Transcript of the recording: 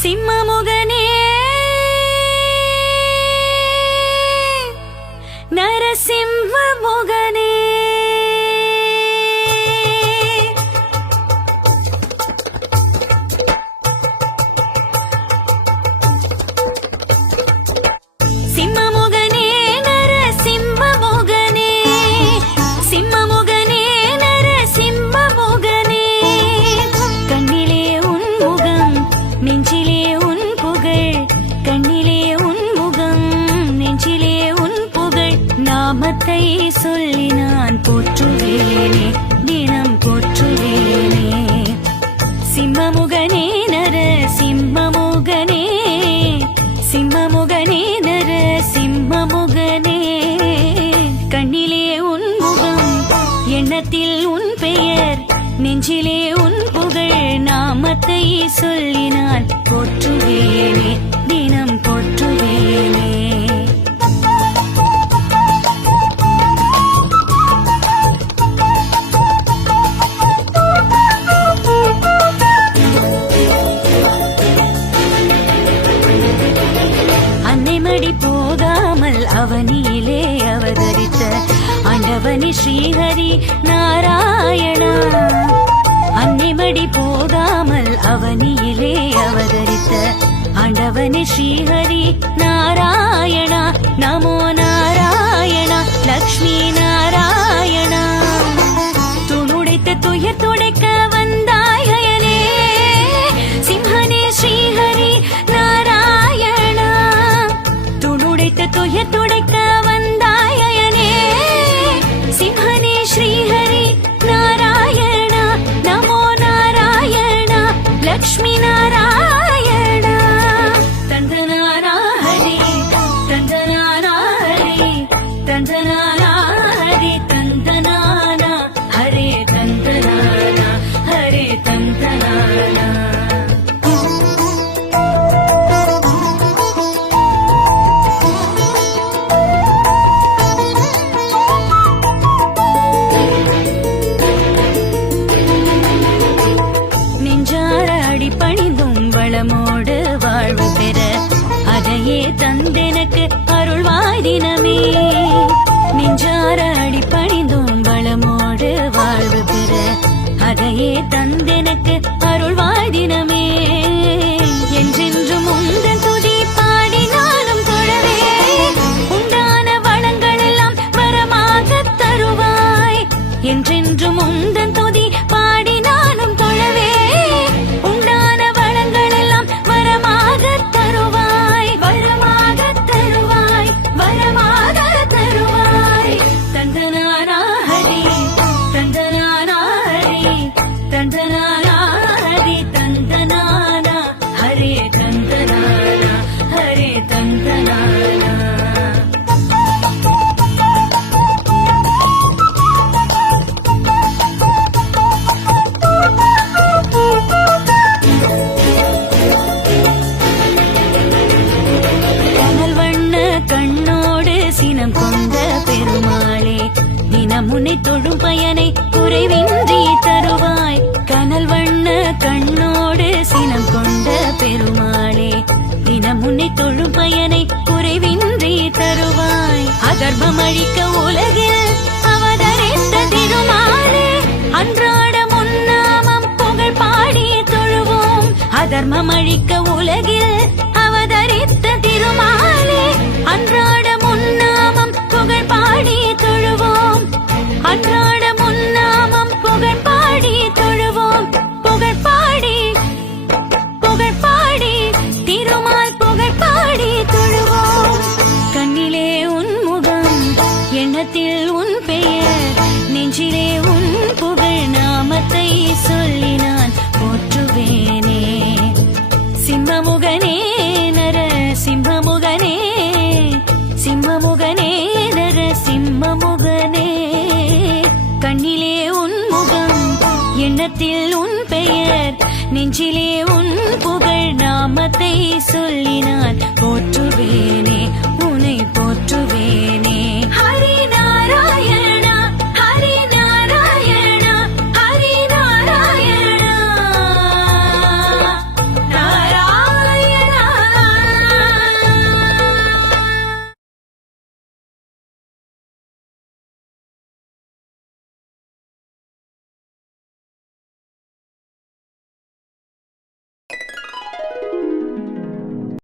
சிம்மமுகனே நரசிம்ம முகனே சிம்மமுகனே நரசிம்ம முகனே சிம்மமுகனே நரசிம்ம முகனே கண்ணிலே உன் முகம் நெஞ்சிலே உன் புகழ் கண்ணிலே உன் முகம் நெஞ்சிலே உன் புகழ் நாமத்தை சொல்லி நான் போற்றுவேனே தினம் போற்றுவேனே சிம்மமுகனே நரசிம்மமுகனே சிம்மமுகனே நரசிம்மமுகனே கண்ணிலே உன் முகம் எண்ணத்தில் உன் பெயர் நெஞ்சிலே உன் புகழ் நாமத்தை சொல்லி நான் போற்றுவேனே தினம் போற்றுவேனே அன்னைமடி போகாமல் அவனியிலே அவதரித்த ஆண்டவனி ஸ்ரீஹரி நாராயணா அன்னைமடி போகாமல் அவனியிலே அவதரித்த ஆண்டவனி ஸ்ரீஹரி நாராயணா நமோ நாராயணா லக்ஷ்மி நாராயணா துணுடைத்த துயர் துடைக்க வந்தாயனே சிம்ஹனே ஸ்ரீஹரி நாராயணா துணுடைத்த துயர் துடைக்க வந்தாயனே சிம்ஹனே ஸ்ரீஹரி நாராயணா நமோ நாராயணா லக்ஷ்மி நாராயணா தந்தனானா ஹரி தந்தனானா ஹரி தந்தனானா ஹரி தந்தனானா ஹரே தந்தனானா ஹரே தந்தனானா நெஞ்சார அடிபணிந்தும் வளமோடு வாழ்வு பெற அதையே தந்தெனக்கு அருள்வாய் தினமே நெஞ்சார அடிபணிந்தும் வளமோடு வாழ்வு பெற அதையே தந்தெனக்கு அருள்வாய் தினமே என்றென்றும் உந்தன் துதி பாடி நானும் தொழவே உண்டான வளங்கள் எல்லாம் வரமாக தருவாய் என்றென்றும் உந்தன் துதி பாடி நானும் தொழவே உண்டான வளங்கள் எல்லாம் வரமாக தருவாய் வரமாக தருவாய் வரமாக தருவாய் தந்தனானா ஹரி தந்தனானா ஹரி தந்தனானா ஹரி தந்தனானா ஹரே தந்தனானா ஹரே தந்தனானா கண்ணோடு சினம் கொண்ட பெருமாளே தினம் உன்னை தொழும் பயனை குறைவின்றி தருவாய் கனல் வண்ண கண்ணோடு சினம் கொண்ட பெருமாளே தினம் உன்னை தொழும் பயனை குறைவின்றி தருவாய் அதர்மம் அழிக்க உலகில் அவதரித்த திருமாலே அன்றாட முன்னாமம் புகழ் பாடி தொழுவோம் அதர்மம் அழிக்க உலகில் அவதரித்த திருமாலே அன்றாட முன்னாமம் புகழ் பாடி தொழுவோம் அன்றாட முன்னாமம் புகழ் பாடி தொழுவோம் புகழ் பாடி திருமால் புகழ் பாடி தொழுவோம் கண்ணிலே உன் முகம் எண்ணத்தில் உன் பெயர் நெஞ்சிலே உன் புகழ் நாமத்தை சொல்லி நான் போற்றுவேனே சிம்மமுகனே நரசிம்மமுகனே சிம்மமுகனே நரசிம்மமுகனே கண்ணிலே உன் முகம் எண்ணத்தில் உன் பெயர் நெஞ்சிலே உன் புகழ் நாமத்தை சொல்லி நான் போற்றுவேனே உன்னை போற்றுவேன்